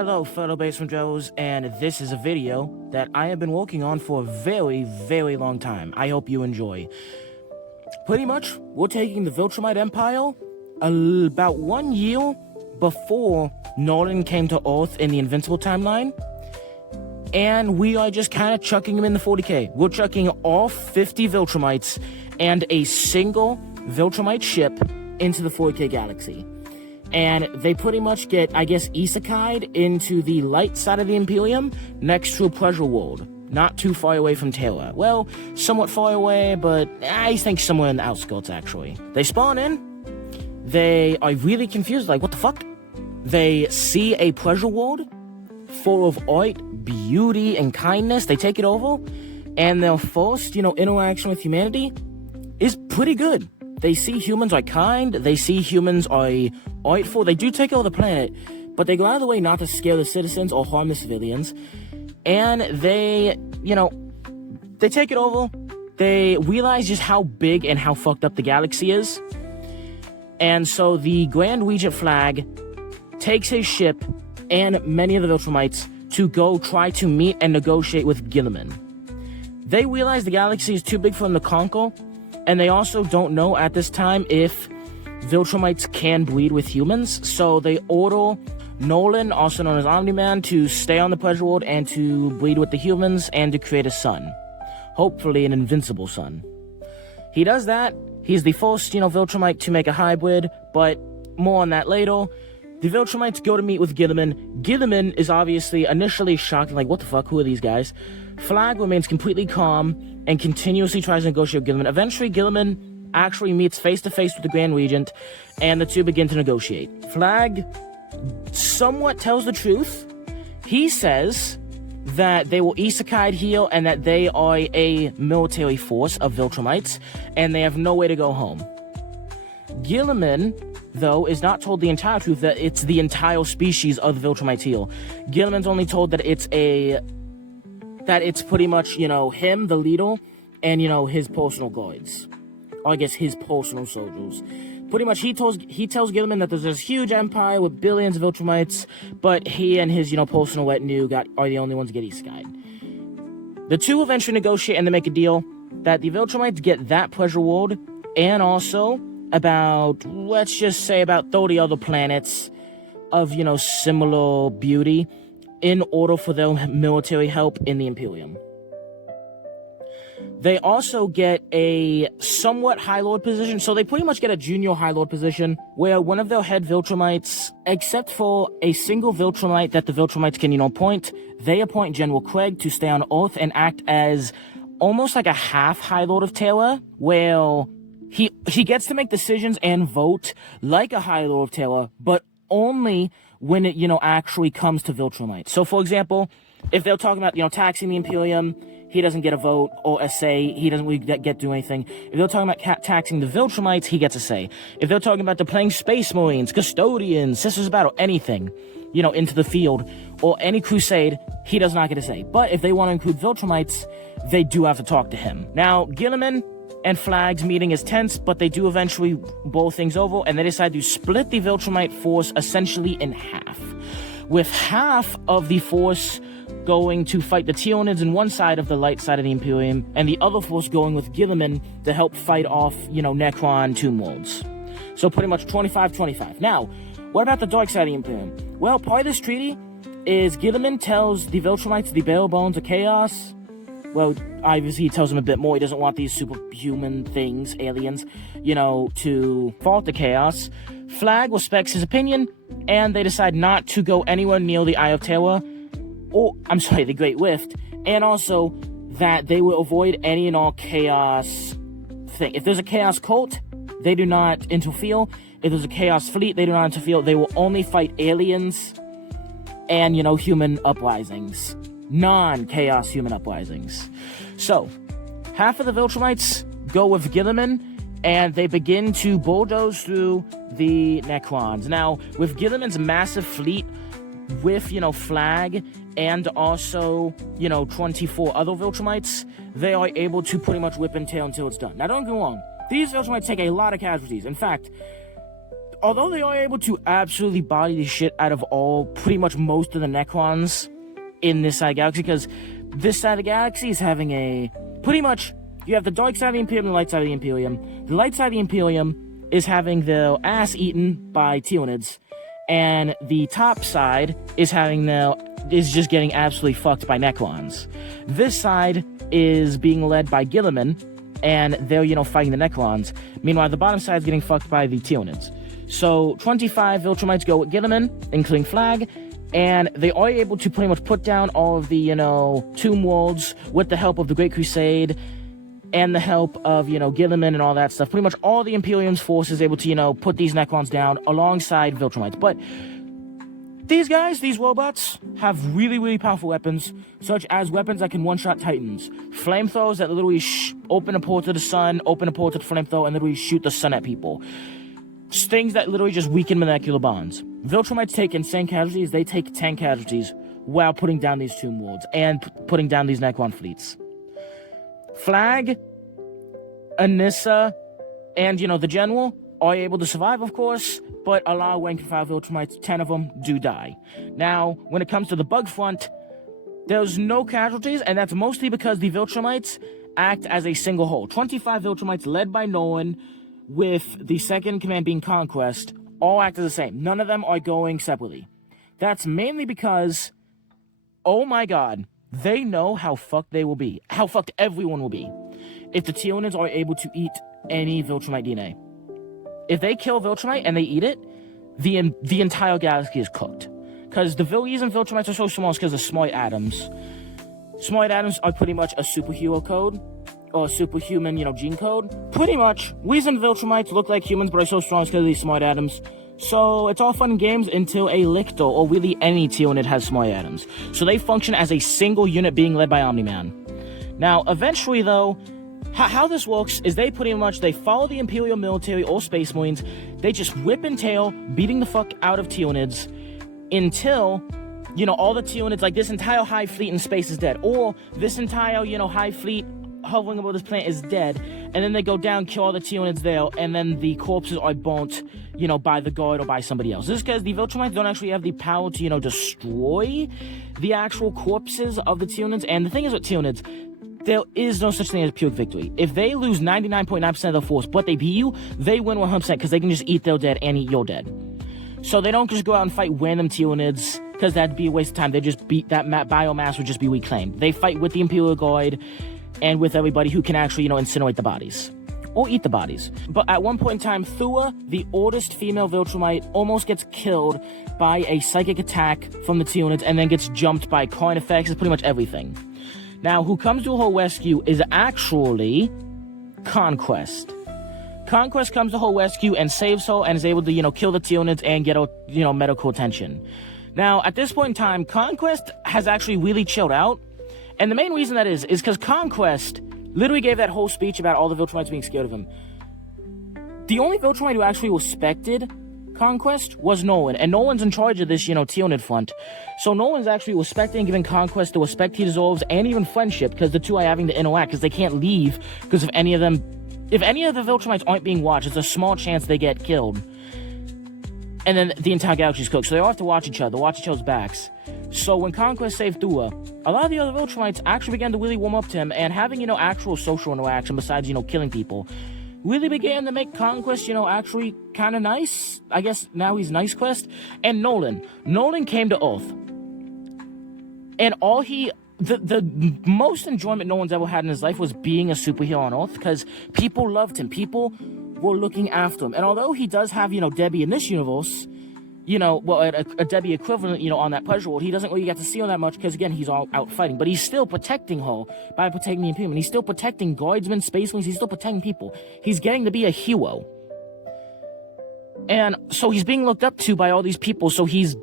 Hello fellow basement dwellers, and this is a video that I have been working on for a very long time. I hope you enjoy. Pretty much, we're taking the Viltrumite Empire about 1 year before Nolan came to Earth in the Invincible timeline, and we are just kind of chucking him in the 40k. We're chucking all 50 Viltrumites and a single Viltrumite ship into the 40k galaxy. And they pretty much get, I guess, isekai'd into the light side of the Imperium next to a pleasure world. Not too far away from Terra. Well, somewhat far away, but I think somewhere in the outskirts, actually. They spawn in. They are really confused, like, what the fuck? They see a pleasure world full of art, beauty, and kindness. They take it over, and their first, interaction with humanity is pretty good. They see humans are kind, they see humans are artful, they do take over the planet, but they go out of the way not to scare the citizens or harm the civilians, and they take it over, they realize just how big and how fucked up the galaxy is, and so the Grand Regent Flag takes his ship and many of the Viltrumites to go try to meet and negotiate with Guilliman. They realize the galaxy is too big for them to conquer, and they also don't know at this time if Viltrumites can breed with humans, so they order Nolan, also known as Omni-Man, to stay on the pleasure world and to breed with the humans and to create a son. Hopefully an invincible son. He does that. He's the first, Viltrumite to make a hybrid, but more on that later. The Viltrumites go to meet with Guilliman. Guilliman is obviously initially shocked, like, what the fuck, who are these guys? Flag remains completely calm and continuously tries to negotiate with Guilliman. Eventually, Guilliman actually meets face-to-face with the Grand Regent, and the two begin to negotiate. Flag somewhat tells the truth. He says that they were isekai'd here and that they are a military force of Viltrumites, and they have no way to go home. Guilliman, though, is not told the entire truth, that it's the entire species of the Viltrumites here. Guilliman's only told that it's pretty much, him, the leader, and, his personal guards. Or I guess his personal soldiers. Pretty much, he tells Guilliman that there's this huge empire with billions of Viltrumites, but he and his, personal retinue are the only ones to get isekai'd. The two eventually negotiate and they make a deal that the Viltrumites get that pleasure world, and also about, let's just say, about 30 other planets of, similar beauty, in order for their military help in the Imperium. They also get a somewhat High Lord position, so they pretty much get a junior High Lord position, where one of their head Viltrumites, except for a single Viltrumite that the Viltrumites can, appoint, they appoint General Craig to stay on Earth and act as almost like a half High Lord of Terra, where he gets to make decisions and vote like a High Lord of Terra, but only when it, actually comes to Viltrumite. So, for example, if they're talking about, taxing the Imperium, he doesn't get a vote or a say. He doesn't really get to do anything. If they're talking about taxing the Viltrumites, he gets a say. If they're talking about deploying Space Marines, Custodians, Sisters of Battle, anything, into the field, or any crusade, he does not get a say. But if they want to include Viltrumites, they do have to talk to him. Now, Guilliman and Flag's meeting is tense, but they do eventually bowl things over, and they decide to split the Viltrumite force essentially in half, with half of the force going to fight the Tyranids in one side of the light side of the Imperium, and the other force going with Guilliman to help fight off, Necron Tomb Worlds. So pretty much 25-25. Now, what about the dark side of the Imperium? Well, part of this treaty is Guilliman tells the Viltrumites the bare bones of chaos. Well, obviously he tells them a bit more. He doesn't want these superhuman things, aliens, to fall to chaos. Flag respects his opinion, and they decide not to go anywhere near the Eye of Terror, the Great Rift, and also that they will avoid any and all chaos thing. If there's a chaos cult, they do not interfere. If there's a chaos fleet, they do not interfere. They will only fight aliens and, human uprisings. Non-chaos human uprisings. So, half of the Viltrumites go with Guilliman, and they begin to bulldoze through the Necrons. Now, with Guilliman's massive fleet, with, Flag, and also, 24 other Viltrumites, they are able to pretty much whip and tail until it's done. Now, don't get me wrong, these Viltrumites take a lot of casualties. In fact, although they are able to absolutely body the shit out of pretty much most of the Necrons in this side of the galaxy, because this side of the galaxy is having pretty much, you have the dark side of the Imperium and the light side of the Imperium. The light side of the Imperium is having their ass eaten by Tyonids, and the top side is just getting absolutely fucked by Necrons. This side is being led by Guilliman, and they're, fighting the Necrons. Meanwhile, the bottom side is getting fucked by the Tyonids. So, 25 Viltrumites go with Guilliman, including Flag, and they are able to pretty much put down all of the, Tomb Worlds with the help of the Great Crusade, and the help of, Guilliman and all that stuff. Pretty much all the Imperium's forces able to, put these Necrons down alongside Viltrumites. But these guys, these robots, have really, really powerful weapons, such as weapons that can one-shot Titans. Flamethrowers that literally open a portal to the sun, open a portal to the flamethrower, and literally shoot the sun at people. Things that literally just weaken molecular bonds. Viltrumites take insane casualties. They take 10 casualties while putting down these Tomb Worlds and putting down these Necron fleets. Flag, Anissa, and, the General are able to survive, of course, but a lot of rank and file Viltrumites, 10 of them, do die. Now, when it comes to the bug front, there's no casualties, and that's mostly because the Viltrumites act as a single whole. 25 Viltrumites led by Nolan, with the second command being Conquest, all act as the same. None of them are going separately. That's mainly because, oh my god, they know how fucked they will be. How fucked everyone will be if the Tyonids are able to eat any Viltrumite DNA. If they kill Viltrumite and they eat it, the entire galaxy is cooked. Because the reason Viltrumites are so small is because of smart atoms. Smart atoms are pretty much a superhero code, or a superhuman, gene code. Pretty much, reason Viltrumites look like humans but are so strong is because of these smart atoms. So, it's all fun and games until a Lictor, or really any Tyrannid, has smart atoms. So they function as a single unit being led by Omni-Man. Now, eventually though, how this works is they follow the Imperial military or Space Marines. They just whip and tail, beating the fuck out of Tyranids until, all the Tyranids, like this entire Hive fleet in space is dead. Or this entire, Hive fleet hovering above this planet is dead, and then they go down, kill all the Tyranids there, and then the corpses are burnt, by the guard or by somebody else. This is because the Viltrumites don't actually have the power to, destroy the actual corpses of the Tyranids. And the thing is with Tyranids, there is no such thing as pure victory. If they lose 99.9% of their force, but they beat you, they win 100% because they can just eat their dead and eat your dead. So they don't just go out and fight random Tyranids, because that'd be a waste of time. They just beat that biomass would just be reclaimed. They fight with the Imperial Guard and with everybody who can actually, incinerate the bodies. Or eat the bodies. But at one point in time, Thua, the oldest female Viltrumite, almost gets killed by a psychic attack from the Tyranids and then gets jumped by Karn effects. It's pretty much everything. Now, who comes to her rescue is actually Conquest. Conquest comes to her rescue and saves her and is able to, kill the Tyranids and get her, medical attention. Now, at this point in time, Conquest has actually really chilled out. And the main reason that is because Conquest literally gave that whole speech about all the Viltrumites being scared of him. The only Viltrumite who actually respected Conquest was Nolan, and Nolan's in charge of this, Tyrannid front. So Nolan's actually respecting and giving Conquest the respect he deserves, and even friendship, because the two are having to interact, because they can't leave, because if any of the Viltrumites aren't being watched, there's a small chance they get killed. And then the entire galaxy's cooked, so they all have to watch each other's backs. So when Conquest saved Thua, a lot of the other Viltrumites actually began to really warm up to him, and having, actual social interaction besides, killing people, really began to make Conquest, actually kind of nice. I guess now he's Nice Quest. And Nolan came to Earth. And the most enjoyment Nolan's ever had in his life was being a superhero on Earth, because people loved him. People were looking after him. And although he does have, Debbie in this universe, a Debbie equivalent, on that pleasure world, he doesn't really get to see her that much because, again, he's all out fighting. But he's still protecting her by protecting the Imperium. And he's still protecting guardsmen, space marines. He's still protecting people. He's getting to be a hero. And so he's being looked up to by all these people. So he's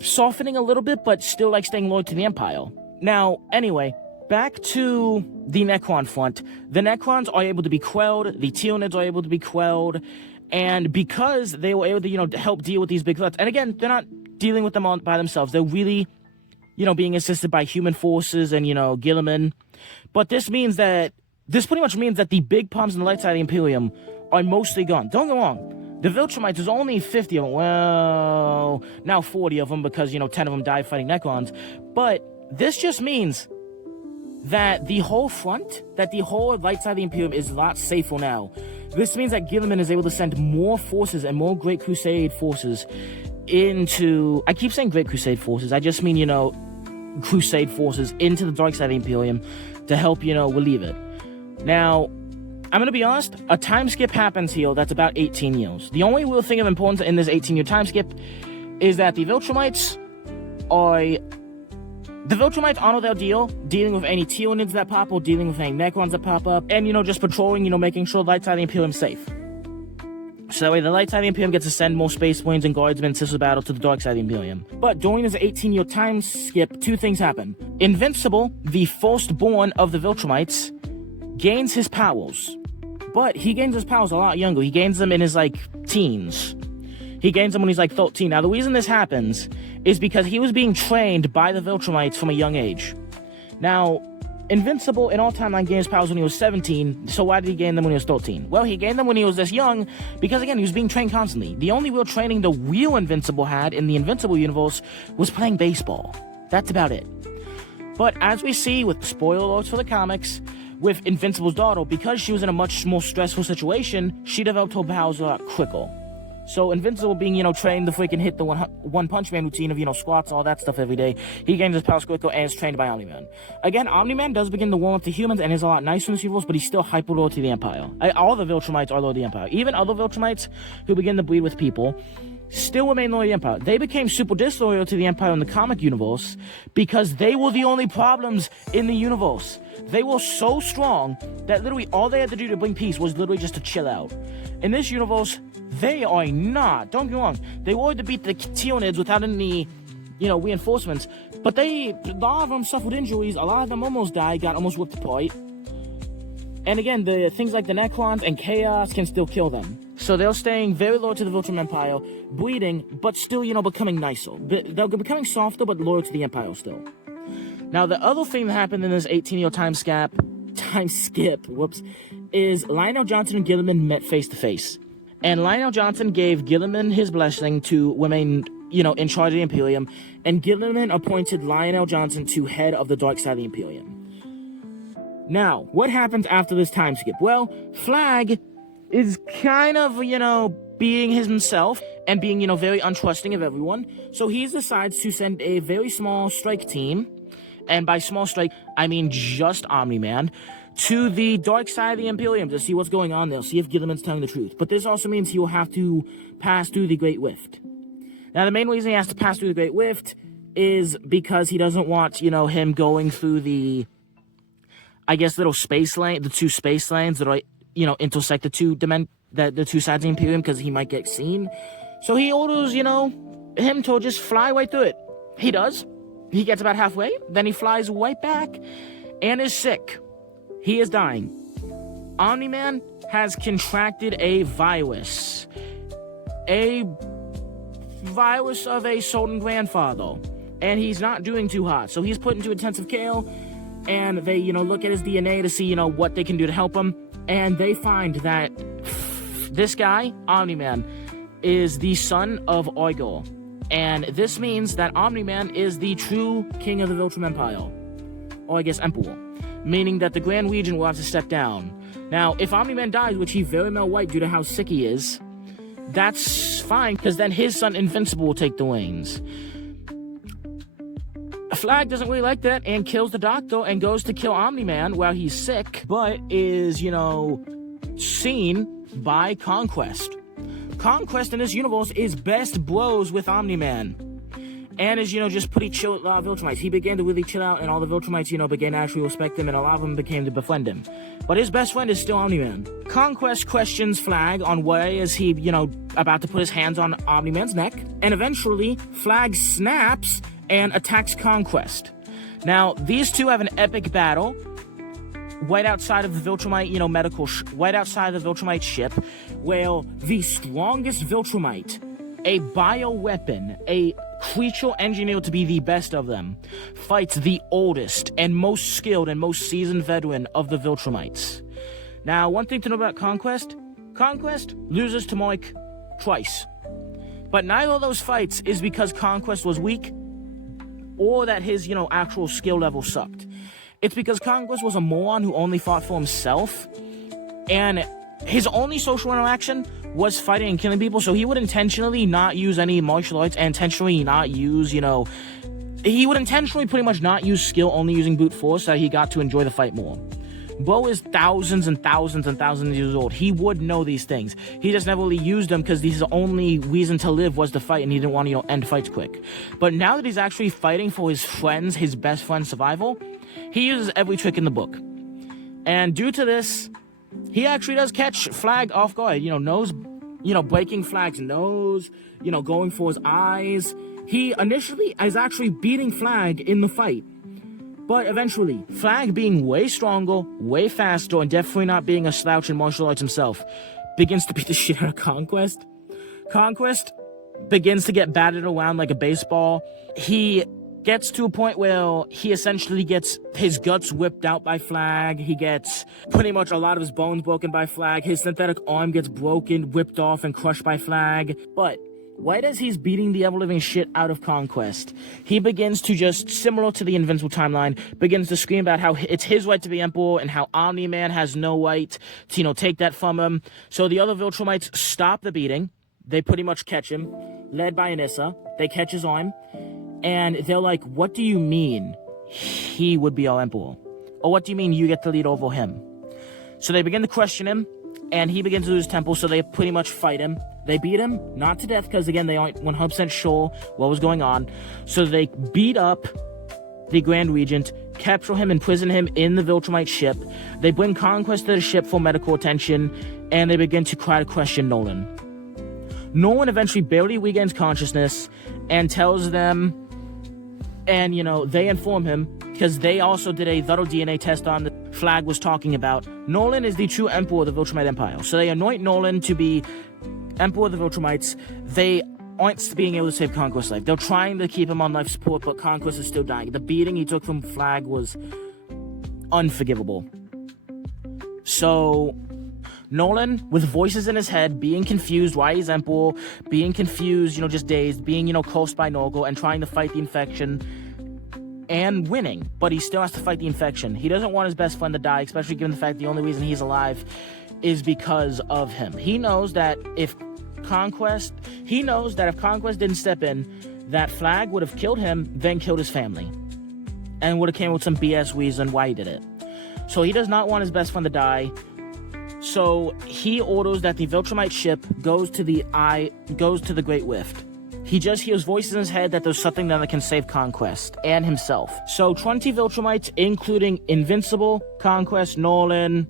softening a little bit, but still, staying loyal to the Empire. Now, anyway, back to the Necron front. The Necrons are able to be quelled. The Tyranids are able to be quelled. And because they were able to, help deal with these big threats, and again, they're not dealing with them all by themselves. They're really, being assisted by human forces and, Guilliman. But this pretty much means that the big problems in the light side of the Imperium are mostly gone. Don't get me wrong. The Viltrumites, there's only 50 of them. Well, now 40 of them because, 10 of them died fighting Necrons. But this just means that the whole front, that the whole light side of the Imperium is a lot safer now. This means that Guilliman is able to send more forces and more Great Crusade forces into... I keep saying Great Crusade forces. I just mean, Crusade forces into the dark side of the Imperium to help, relieve it. Now, I'm going to be honest, a time skip happens here that's about 18 years. The only real thing of importance in this 18-year time skip is that the Viltrumites honor their deal, dealing with any Tyranids that pop up, dealing with any Necrons that pop up, and, just patrolling, making sure the light side of the Imperium is safe. So that way, the light side of the Imperium gets to send more space marines and guardsmen to battle to the dark side of the Imperium. But during this 18-year time skip, two things happen. Invincible, the firstborn of the Viltrumites, gains his powers. But he gains his powers a lot younger. He gains them in his, teens. He gains them when he's, 13. Now, the reason this happens is because he was being trained by the Viltrumites from a young age. Now, Invincible in all timeline gained his powers when he was 17, so why did he gain them when he was 13? Well, he gained them when he was this young, because again, he was being trained constantly. The only real training the real Invincible had in the Invincible universe was playing baseball. That's about it. But as we see with spoiler alerts for the comics, with Invincible's daughter, because she was in a much more stressful situation, she developed her powers a lot quicker. So Invincible being, trained to freaking hit the one punch man routine of, squats, all that stuff every day, he gains his powers quicker and is trained by Omni-Man. Again, Omni-Man does begin to warm up to humans and is a lot nicer in this universe, but he's still hyper loyal to the Empire. All the Viltrumites are loyal to the Empire. Even other Viltrumites who begin to breed with people still remain loyal to the Empire. They became super disloyal to the Empire in the comic universe because they were the only problems in the universe. They were so strong that literally all they had to do to bring peace was literally just to chill out. In this universe, they are not. Don't get me wrong. They wanted to beat the Tyranids without any, reinforcements. But a lot of them suffered injuries. A lot of them almost died, got almost ripped apart. And again, the things like the Necrons and Chaos can still kill them. So they're staying very loyal to the Viltrum Empire, bleeding, but still, becoming nicer. They're becoming softer, but loyal to the Empire still. Now, the other thing that happened in this 18-year time skip, is Lionel Johnson and Guilliman met face-to-face. And Lionel Johnson gave Guilliman his blessing to remain, in charge of the Imperium, and Guilliman appointed Lionel Johnson to head of the dark side of the Imperium. Now, what happens after this time skip? Well, Flag is kind of, being himself and being, very untrusting of everyone. So he decides to send a very small strike team, and by small strike, I mean just Omni-Man, to the dark side of the Imperium to see what's going on there, see if Guilliman's telling the truth. But this also means he will have to pass through the Great Rift. Now, the main reason he has to pass through the Great Rift is because he doesn't want, him going through the, little space lane, the two space lanes that are, intersect the two sides of the Imperium, because he might get seen. So he orders, him to just fly right through it. He does. He gets about halfway, then he flies right back and is sick. He is dying. Omni-Man has contracted a virus. A virus of a certain grandfather. And he's not doing too hot. So he's put into intensive care. And they, look at his DNA to see, what they can do to help him. And they find that this guy, Omni-Man, is the son of Oigor. And this means that Omni-Man is the true king of the Viltrum Empire. Or Emperor. Meaning that the Grand Regent will have to step down. Now, if Omni-Man dies, which he very well might due to how sick he is, that's fine, because then his son Invincible will take the reins. Flag doesn't really like that and kills the Doctor and goes to kill Omni-Man while he's sick, but is, seen by Conquest. Conquest in this universe is best bros with Omni-Man. And is, just pretty chill with a lot of Viltrumites. He began to really chill out, and all the Viltrumites, began to actually respect him, and a lot of them began to befriend him. But his best friend is still Omni-Man. Conquest questions Flag on why is he, about to put his hands on Omni-Man's neck. And eventually, Flag snaps and attacks Conquest. Now, these two have an epic battle right outside of the Viltrumite, right outside of the Viltrumite ship, where the strongest Viltrumite, a bioweapon, a creature engineered to be the best of them, fights the oldest and most skilled and most seasoned veteran of the Viltrumites. Now, one thing to know about Conquest loses to Mike twice. But neither of those fights is because Conquest was weak or that his, actual skill level sucked. It's because Conquest was a moron who only fought for himself, and his only social interaction was fighting and killing people, so he would intentionally not use any martial arts and intentionally not use, he would intentionally pretty much not use skill, only using brute force, so he got to enjoy the fight more. Bo is thousands and thousands and thousands of years old. He would know these things. He just never really used them because his only reason to live was to fight, and he didn't want to, end fights quick. But now that he's actually fighting for his friends, his best friend's survival, he uses every trick in the book. And due to this, he actually does catch Flag off guard. Knows, breaking Flag's nose, going for his eyes. He initially is actually beating Flag in the fight. But eventually, Flag being way stronger, way faster, and definitely not being a slouch in martial arts himself, begins to beat the shit out of Conquest. Conquest begins to get batted around like a baseball. He gets to a point where he essentially gets his guts whipped out by Flag. He gets pretty much a lot of his bones broken by Flag. His synthetic arm gets broken, whipped off, and crushed by Flag. But right as he's beating the ever-living shit out of Conquest, he begins to just, similar to the Invincible timeline, begins to scream about how it's his right to be Emperor and how Omni-Man has no right to, take that from him. So the other viltrumites stop the beating. They pretty much catch him, led by Anissa. They catch his arm, and they're like, what do you mean he would be our Emperor? Or what do you mean you get to lead over him? So they begin to question him, and he begins to lose temple, so they pretty much fight him. They beat him, not to death, because again, they aren't 100% sure what was going on. So they beat up the Grand Regent, capture him, imprison him in the Viltrumite ship. They bring Conquest to the ship for medical attention, and they begin to try to question Nolan. Nolan eventually barely regains consciousness and tells them, and, they inform him, because they also did a thorough DNA test on the Flag was talking about. Nolan is the true Emperor of the Viltrumite Empire. So they anoint Nolan to be Emperor of the Viltrumites. They aren't being able to save Conquest's life. They're trying to keep him on life support, but Conquest is still dying. The beating he took from Flag was unforgivable. So Nolan, with voices in his head, being confused why he's Emperor, being confused, just dazed, being, cursed by Norgal, and trying to fight the infection, and winning, but he still has to fight the infection. He doesn't want his best friend to die, especially given the fact the only reason he's alive is because of him. He knows that if Conquest didn't step in, that Flag would have killed him, then killed his family, and would have came with some BS reason why he did it. So he does not want his best friend to die. So he orders that the Viltrumite ship goes to the Great Rift. He just hears voices in his head that there's something that can save Conquest and himself. So 20 Viltrumites, including Invincible, Conquest, Nolan,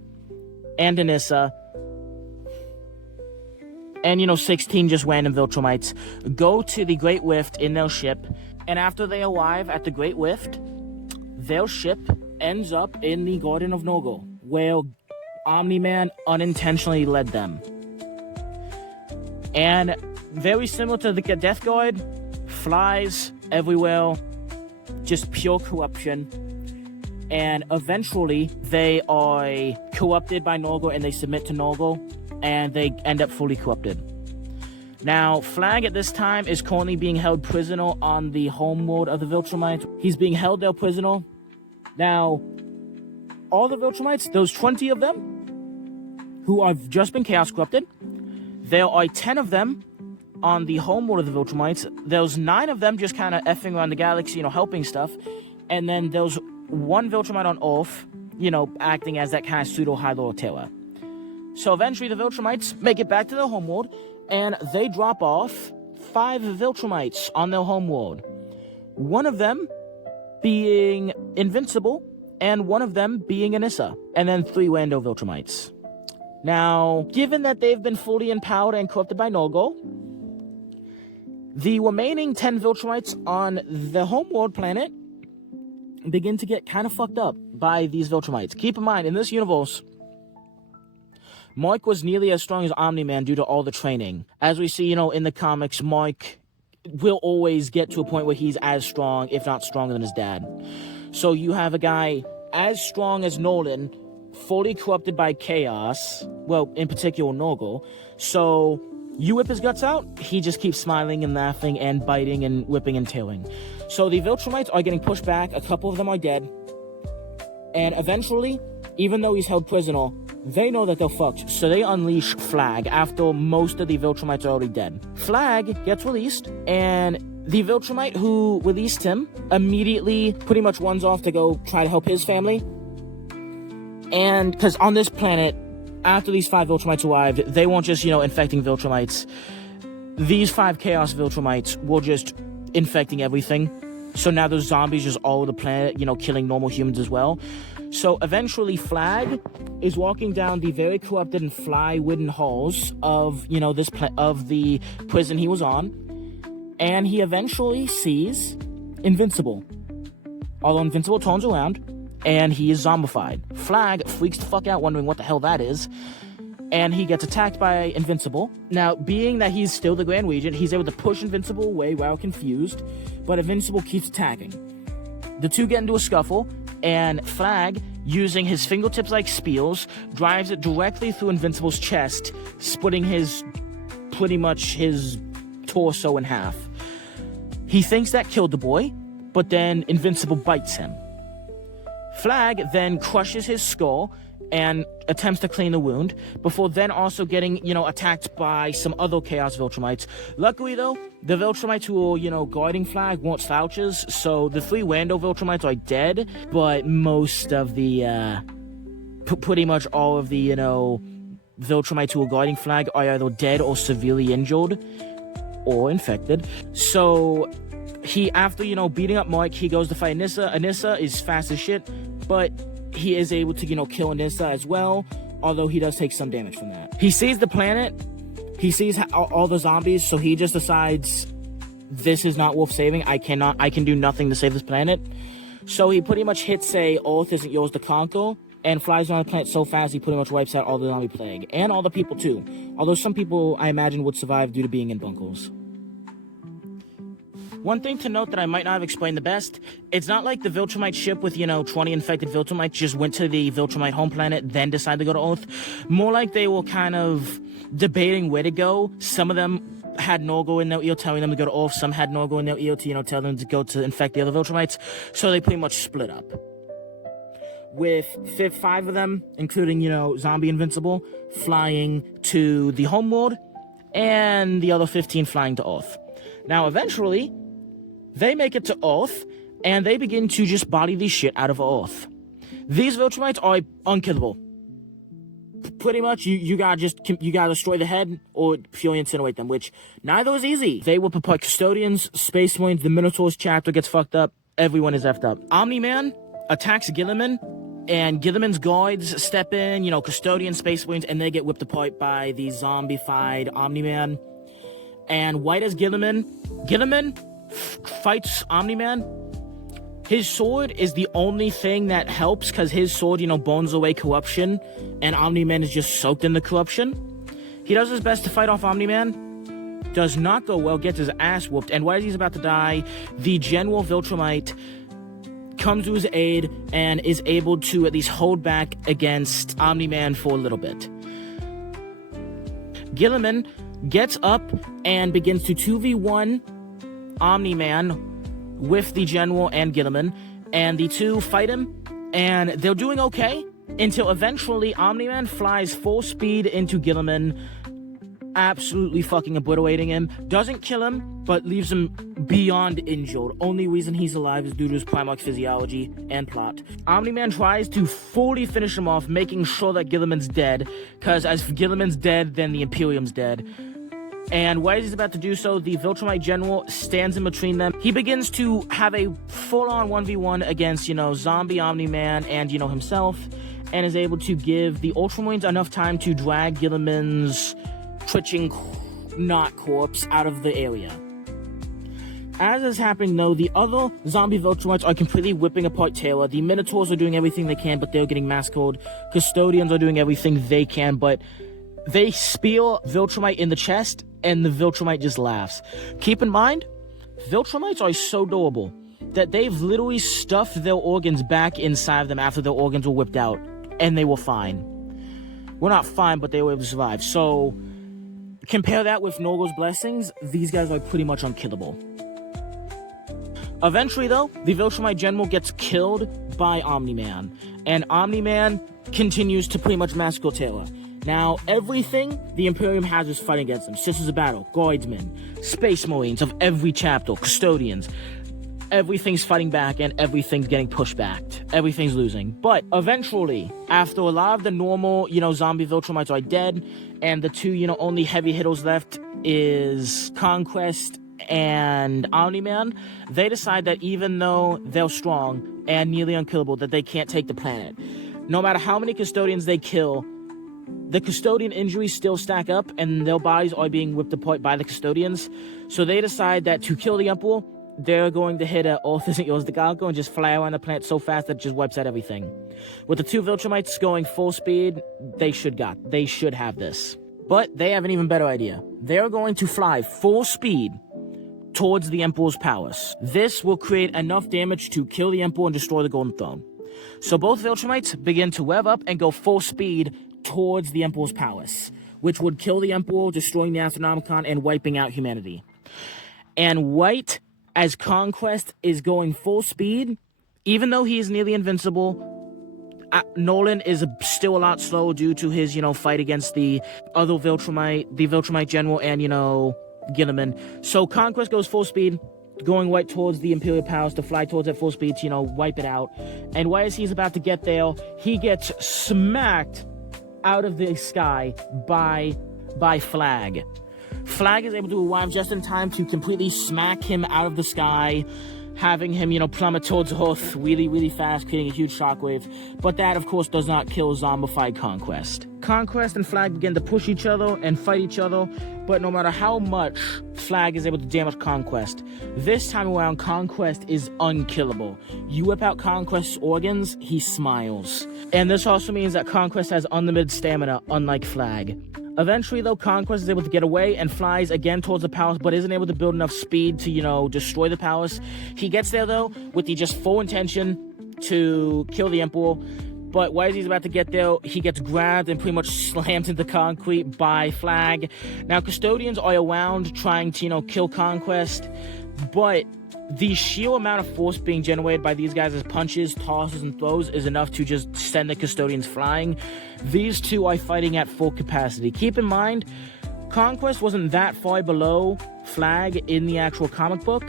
and Anissa, and 16 just random Viltrumites, go to the Great Rift in their ship. And after they arrive at the Great Rift, their ship ends up in the Garden of Norgal, where Omni-Man unintentionally led them. And very similar to the Death Guard, flies everywhere, just pure corruption. And eventually, they are corrupted by Norgal, and they submit to Norgal, and they end up fully corrupted. Now, Flag at this time is currently being held prisoner on the homeworld of the Viltrumites. He's being held there prisoner. Now, all the Viltrumites, those 20 of them, who have just been Chaos Corrupted, there are 10 of them on the homeworld of the Viltrumites. There's 9 of them just kind of effing around the galaxy, helping stuff. And then there's 1 Viltrumite on Earth, acting as that kind of pseudo-High Lord Terror. So eventually the Viltrumites make it back to their homeworld, and they drop off 5 Viltrumites on their homeworld. One of them being Invincible, and one of them being Anissa, and then 3 rando Viltrumites. Now, given that they've been fully empowered and corrupted by Norgal, the remaining 10 Viltrumites on the homeworld planet begin to get kind of fucked up by these Viltrumites. Keep in mind, in this universe, Mark was nearly as strong as Omni-Man due to all the training. As we see, in the comics, Mark will always get to a point where he's as strong, if not stronger than his dad. So you have a guy as strong as Nolan, fully corrupted by chaos, well, in particular Norgal. So You whip his guts out, he just keeps smiling and laughing and biting and whipping and tailing. So the viltrumites are getting pushed back. A couple of them are dead. And eventually, even though he's held prisoner, they know that they're fucked. So they unleash Flag after most of the viltrumites are already dead. Flag gets released, and the viltrumite who released him immediately pretty much runs off to go try to help his family. And because on this planet, after these 5 viltrumites arrived, they weren't just, infecting viltrumites. These 5 chaos viltrumites were just infecting everything. So now there's zombies just all over the planet, killing normal humans as well. So eventually Flag is walking down the very corrupted and fly-ridden halls of, of the prison he was on. And he eventually sees Invincible. Although Invincible turns around, and he is zombified. Flag freaks the fuck out, wondering what the hell that is. And he gets attacked by Invincible. Now, being that he's still the Grand Regent, he's able to push Invincible away while confused, but Invincible keeps attacking. The two get into a scuffle, and Flag, using his fingertips like spears, drives it directly through Invincible's chest, splitting pretty much his torso in half. He thinks that killed the boy, but then Invincible bites him. Flag then crushes his skull and attempts to clean the wound, before then also getting, attacked by some other Chaos Viltrumites. Luckily, though, the Viltrumites who were, guarding Flag weren't slouches, so the 3 rando Viltrumites are dead, but most of the, pretty much all of the, Viltrumites who were guarding Flag are either dead or severely injured, or infected. So, after, beating up Mike, he goes to fight Anissa. Anissa is fast as shit, but he is able to, kill Anissa as well, although he does take some damage from that. He sees the planet, he sees all the zombies, so he just decides, this is not worth saving. I can do nothing to save this planet. So he pretty much hits Earth isn't yours to conquer, and flies around the planet so fast he pretty much wipes out all the zombie plague, and all the people too. Although some people, I imagine, would survive due to being in bunkers. One thing to note that I might not have explained the best, it's not like the Viltrumite ship with, 20 infected Viltrumites just went to the Viltrumite home planet, then decided to go to Earth. More like they were kind of debating where to go. Some of them had Norgo in their ear telling them to go to Earth. Some had Norgo in their ear to, tell them to go to infect the other Viltrumites. So they pretty much split up. With 5 of them, including, Zombie Invincible, flying to the homeworld, and the other 15 flying to Earth. Now, eventually, they make it to Earth, and they begin to just body the shit out of Earth. These Viltrumites are unkillable. Pretty much, you gotta destroy the head, or purely incinerate them, which neither is easy. They will put Custodians, Space Marines, the Minotaur's chapter gets fucked up, everyone is effed up. Omni-Man attacks Guilliman, and Guilliman's guards step in, Custodian, Space Marines, and they get whipped apart by the zombified Omni-Man. And white as Guilliman fights Omni-Man. His sword is the only thing that helps, because his sword, burns away corruption, and Omni-Man is just soaked in the corruption. He does his best to fight off Omni-Man. Does not go well, gets his ass whooped, and while he's about to die, the General Viltrumite comes to his aid and is able to at least hold back against Omni-Man for a little bit. Guilliman gets up and begins to 2v1 Omni-Man with the General and Guilliman, and the two fight him, and they're doing okay until eventually Omni-Man flies full speed into Guilliman, absolutely fucking obliterating him. Doesn't kill him, but leaves him beyond injured. Only reason he's alive is due to his Primarch physiology and plot. Omni-Man tries to fully finish him off, making sure that Guilliman's dead, because as Guilliman's dead, then the Imperium's dead. And while he's about to do so, the Viltrumite General stands in between them. He begins to have a full-on 1v1 against, zombie Omni-Man and, himself, and is able to give the Ultramarines enough time to drag Guilliman's twitching not corpse out of the area. As is happening, though, the other zombie Viltrumites are completely whipping apart Taylor. The Minotaurs are doing everything they can, but they're getting massacred. Custodians are doing everything they can, but they spear Viltrumite in the chest, and the Viltrumite just laughs. Keep in mind, Viltrumites are so durable that they've literally stuffed their organs back inside of them after their organs were whipped out, and they were fine. Well, not fine, but they were able to survive. So, Compare that with Norgo's blessings, these guys are pretty much unkillable. Eventually, though, the Viltrumite General gets killed by Omni-Man, and Omni-Man continues to pretty much massacre Taylor. Now, everything the Imperium has is fighting against them. Sisters of Battle, Guardsmen, Space Marines of every chapter, Custodians. Everything's fighting back, and everything's getting pushed back. Everything's losing. But eventually, after a lot of the normal, zombie Viltrumites are dead, and the two, only heavy hitters left is Conquest and Omni-Man, they decide that even though they're strong and nearly unkillable, that they can't take the planet. No matter how many Custodians they kill, the Custodian injuries still stack up, and their bodies are being ripped apart by the Custodians. So they decide that to kill the Emperor, they're going to hit Earth Isn't Yours to Conquer and just fly around the planet so fast that it just wipes out everything. With the two Viltrumites going full speed, they should have this. But they have an even better idea. They're going to fly full speed towards the Emperor's palace. This will create enough damage to kill the Emperor and destroy the Golden Throne. So both Viltrumites begin to rev up and go full speed towards the Emperor's palace, which would kill the Emperor, destroying the Astronomicon and wiping out humanity. And right as Conquest is going full speed, even though he is nearly invincible, Nolan is still a lot slow due to his, fight against the other Viltrumite General and, Guilliman. So Conquest goes full speed, going right towards the Imperial Palace to fly towards at full speed to, wipe it out. And right as he's about to get there, he gets smacked out of the sky by Flag. Flag is able to arrive just in time to completely smack him out of the sky, having him, plummet towards Earth really, really fast, creating a huge shockwave. But that, of course, does not kill zombified Conquest. Conquest and Flag begin to push each other and fight each other, but no matter how much Flag is able to damage Conquest, this time around, Conquest is unkillable. You whip out Conquest's organs, he smiles. And this also means that Conquest has unlimited stamina, unlike Flag. Eventually, though, Conquest is able to get away and flies again towards the palace, but isn't able to build enough speed to, destroy the palace. He gets there, though, with the just full intention to kill the Emperor. But right as he's about to get there, he gets grabbed and pretty much slammed into concrete by Flag. Now, Custodians are around trying to, kill Conquest, but the sheer amount of force being generated by these guys' punches, tosses, and throws is enough to just send the Custodians flying. These two are fighting at full capacity. Keep in mind, Conquest wasn't that far below Flag in the actual comic book,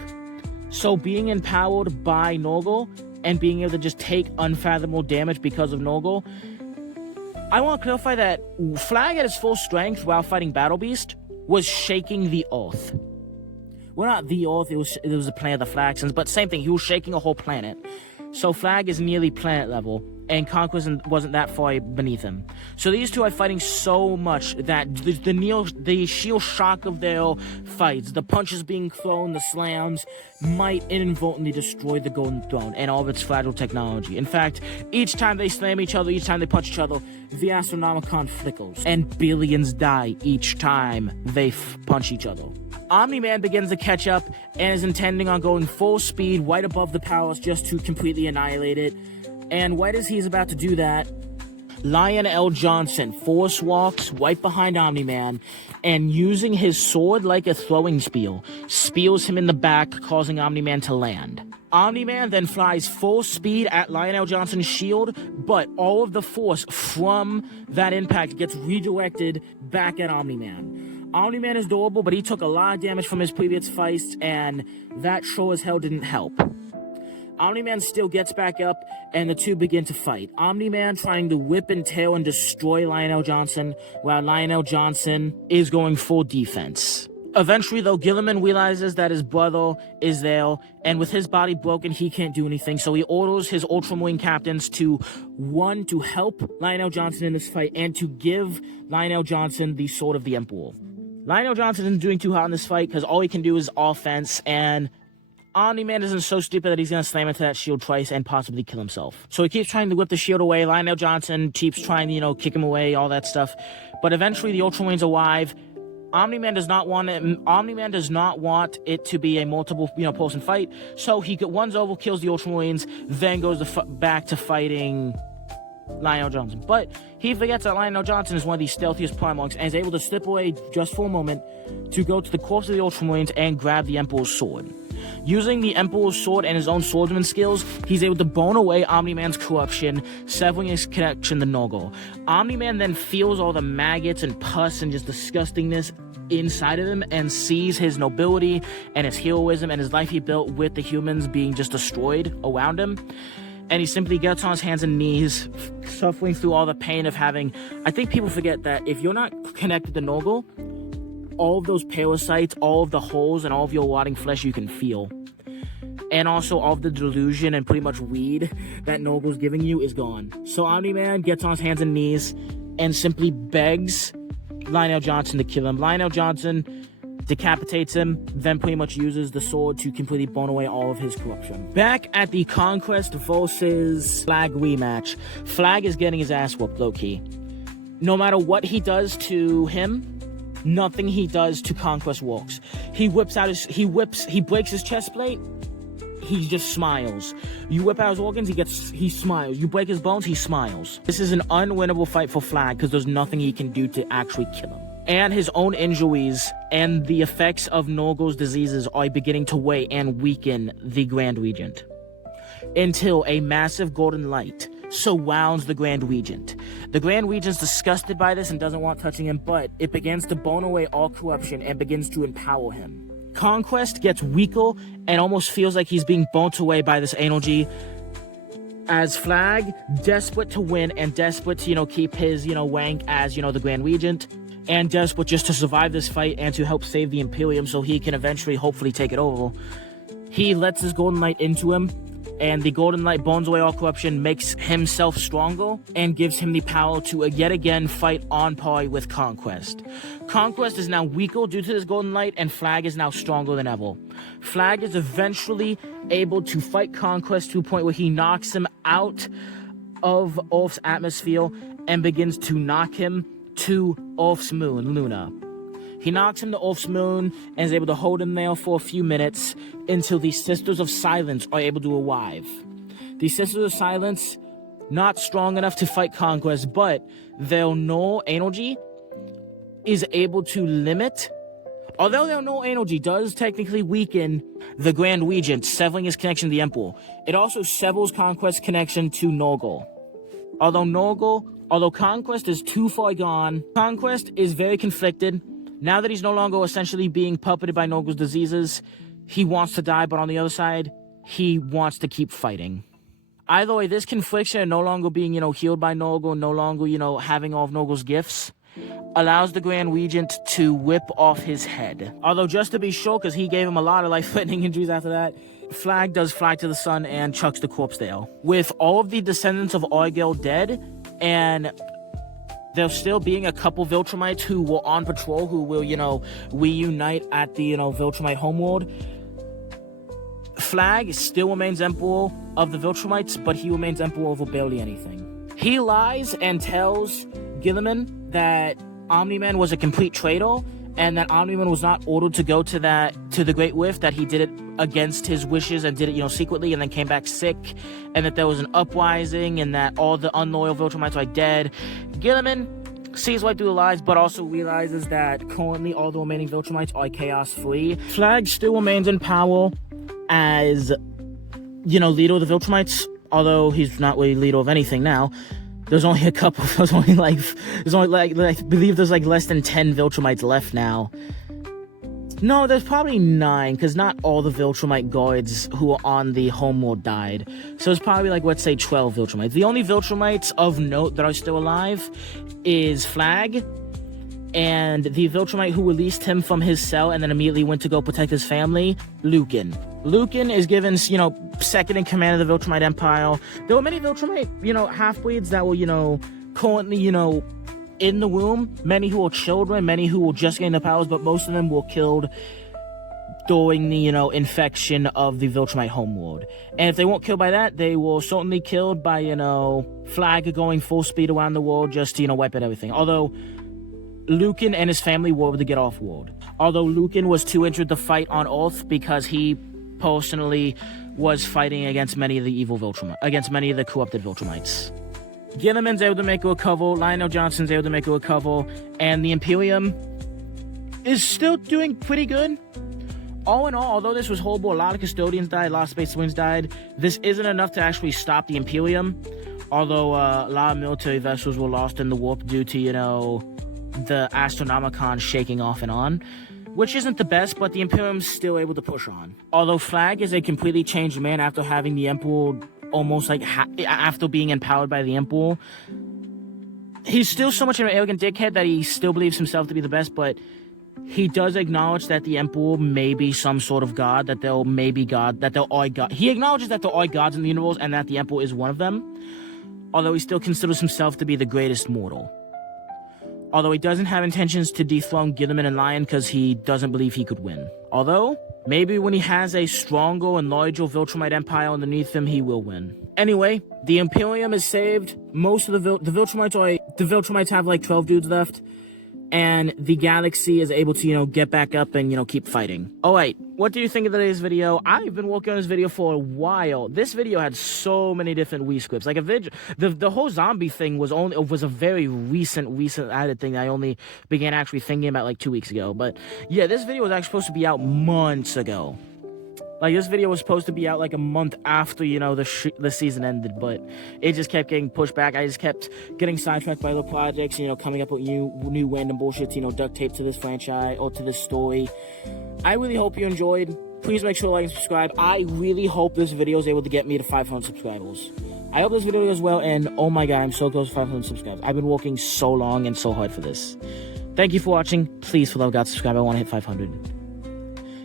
so being empowered by Norgal and being able to just take unfathomable damage because of Norgal, I want to clarify that Flag at his full strength while fighting Battle Beast was shaking the Earth. Well, not the Earth, it was the planet of the Flaxons, but same thing, he was shaking a whole planet. So Flag is nearly planet level, and Conquest wasn't that far beneath him. So these two are fighting so much that the sheer shock of their fights, the punches being thrown, the slams, might inadvertently destroy the Golden Throne and all of its fragile technology. In fact, each time they slam each other, each time they punch each other, the Astronomicon flickers, and billions die each time they punch each other. Omni-Man begins to catch up and is intending on going full speed right above the palace just to completely annihilate it. And right as he's about to do that, Lionel Johnson force walks right behind Omni-Man and using his sword like a throwing spear, spears him in the back, causing Omni-Man to land. Omni-Man then flies full speed at Lionel Johnson's shield, but all of the force from that impact gets redirected back at Omni-Man. Omni-Man is durable, but he took a lot of damage from his previous fights, and that sure as hell didn't help. Omni-Man still gets back up, and the two begin to fight. Omni-Man trying to whip and tail and destroy Lionel Johnson, while Lionel Johnson is going full defense. Eventually, though, Guilliman realizes that his brother is there, and with his body broken, he can't do anything, so he orders his Ultramarine captains to help Lionel Johnson in this fight, and to give Lionel Johnson the Sword of the Emperor. Lionel Johnson isn't doing too hot in this fight, because all he can do is offense, and Omni-Man isn't so stupid that he's going to slam into that shield twice and possibly kill himself. So he keeps trying to whip the shield away. Lionel Johnson keeps trying to, kick him away, all that stuff. But eventually the Ultramarines arrive. Omni-Man does not want it to be a multiple, person fight. So he runs over, kills the Ultramarines, then goes back to fighting Lionel Johnson. But he forgets that Lionel Johnson is one of the stealthiest Primarchs and is able to slip away just for a moment to go to the corpse of the Ultramarines and grab the Emperor's sword. Using the Emperor's sword and his own swordsman skills, he's able to bone away Omni-Man's corruption, severing his connection to Noggle. Omni-Man then feels all the maggots and pus and just disgustingness inside of him and sees his nobility and his heroism and his life he built with the humans being just destroyed around him. And he simply gets on his hands and knees, suffering through all the pain of having... I think people forget that if you're not connected to Noggle, all of those parasites, all of the holes, and all of your rotting flesh you can feel. And also all of the delusion and pretty much weed that Noggle's giving you is gone. So Omni-Man gets on his hands and knees and simply begs Lionel Johnson to kill him. Lionel Johnson decapitates him, then pretty much uses the sword to completely bone away all of his corruption. Back at the Conquest versus Flag rematch, Flag is getting his ass whooped, low-key. No matter what he does to him, nothing he does to Conquest works. He breaks his chest plate, he just smiles. You whip out his organs, he smiles. You break his bones, he smiles. This is an unwinnable fight for Flag because there's nothing he can do to actually kill him. And his own injuries and the effects of Noggle's diseases are beginning to weigh and weaken the Grand Regent. Until a massive golden light surrounds the Grand Regent. The Grand Regent's disgusted by this and doesn't want touching him, but it begins to bone away all corruption and begins to empower him. Conquest gets weaker and almost feels like he's being burnt away by this energy as Flag, desperate to win and desperate to, keep his, rank as, the Grand Regent, and desperate just to survive this fight and to help save the Imperium so he can eventually, hopefully, take it over. He lets his golden light into him, and the golden light burns away all corruption, makes himself stronger, and gives him the power to yet again fight on par with Conquest. Conquest is now weaker due to this golden light, and Flag is now stronger than ever. Flag is eventually able to fight Conquest to a point where he knocks him out of Earth's atmosphere and begins to knock him to Earth's moon, Luna. He knocks him to Earth's moon and is able to hold him there for a few minutes until the Sisters of Silence are able to arrive. The Sisters of Silence, not strong enough to fight Conquest, but their null energy is able to limit... Although their null energy does technically weaken the Grand Regent, severing his connection to the Emperor, it also severs Conquest's connection to Noggle. Although Conquest is too far gone, Conquest is very conflicted. Now that he's no longer essentially being puppeted by Noggle's diseases, he wants to die, but on the other side, he wants to keep fighting. Either way, this confliction and no longer being, healed by Noggle, no longer, having all of Noggle's gifts, allows the Grand Regent to whip off his head. Although, just to be sure, because he gave him a lot of life-threatening injuries after that, Flag does fly to the sun and chucks the corpse there. With all of the descendants of Argyll dead, and there still being a couple Viltrumites who were on patrol who will, reunite at the, Viltrumite homeworld, Flag still remains Emperor of the Viltrumites, but he remains Emperor over barely anything. He lies and tells Guilliman that Omni-Man was a complete traitor, and that Omni-Man was not ordered to go to the Great Rift, that he did it against his wishes and did it, secretly, and then came back sick, and that there was an uprising, and that all the unloyal Viltrumites are dead. Guilliman sees right through the lies, but also realizes that currently all the remaining Viltrumites are chaos-free. Flag still remains in power as, leader of the Viltrumites, although he's not really leader of anything now. There's only a couple, I believe there's less than 10 Viltrumites left now. No, there's probably 9, because not all the Viltrumite guards who are on the homeworld died. So it's probably let's say 12 Viltrumites. The only Viltrumites of note that are still alive is Flag, and the Viltrumite who released him from his cell and then immediately went to go protect his family, Lucan. Lucan is given, second in command of the Viltrumite Empire. There were many Viltrumite, half-breeds that were, currently, in the womb. Many who were children, many who were just getting the powers, but most of them were killed during the, infection of the Viltrumite homeworld. And if they weren't killed by that, they were certainly killed by, Flag going full speed around the world just to, wipe out everything. Although Lucan and his family were able to get off-world. Although Lucan was too injured to fight on Earth because he personally was fighting against many of the evil Viltrumites, against many of the corrupted Viltrumites. Guilliman's able to make a recovery, Lionel Johnson's able to make a recovery, and the Imperium is still doing pretty good. All in all, although this was horrible, a lot of Custodians died, a lot of Space Marines died, this isn't enough to actually stop the Imperium. Although a lot of military vessels were lost in the warp due to, you know, the Astronomicon shaking off and on, which isn't the best, but the Imperium's still able to push on. Although Flag is a completely changed man after having the Emperor almost like after being empowered by the Emperor, he's still so much of an arrogant dickhead that he still believes himself to be the best, but he does acknowledge that the Emperor may be some sort of god, that there may be god, that there are god. He acknowledges that there are gods in the universe and that the Emperor is one of them, although he still considers himself to be the greatest mortal. Although he doesn't have intentions to dethrone Guilliman and Lion because he doesn't believe he could win. Although, maybe when he has a stronger and larger Viltrumite empire underneath him, he will win. Anyway, the Imperium is saved. Most of the Viltrumites have like 12 dudes left. And the galaxy is able to, you know, get back up and, you know, keep fighting. Alright, what do you think of today's video? I've been working on this video for a while. This video had so many different Wii scripts. Like, the whole zombie thing was a very recent added thing that I only began actually thinking about like 2 weeks ago. But, yeah, this video was actually supposed to be out months ago. Like, this video was supposed to be out like a month after, you know, the season ended, but it just kept getting pushed back. I just kept getting sidetracked by other projects, you know, coming up with new random bullshit to, you know, duct tape to this franchise or to this story. I really hope you enjoyed. Please make sure to like and subscribe. I really hope this video is able to get me to 500 subscribers. I hope this video goes well, and oh my god, I'm so close to 500 subscribers. I've been working so long and so hard for this. Thank you for watching. Please, for the love of God, subscribe. I want to hit 500.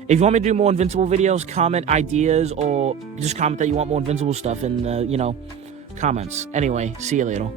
If you want me to do more Invincible videos, comment ideas, or just comment that you want more Invincible stuff in the, you know, comments. Anyway, see you later.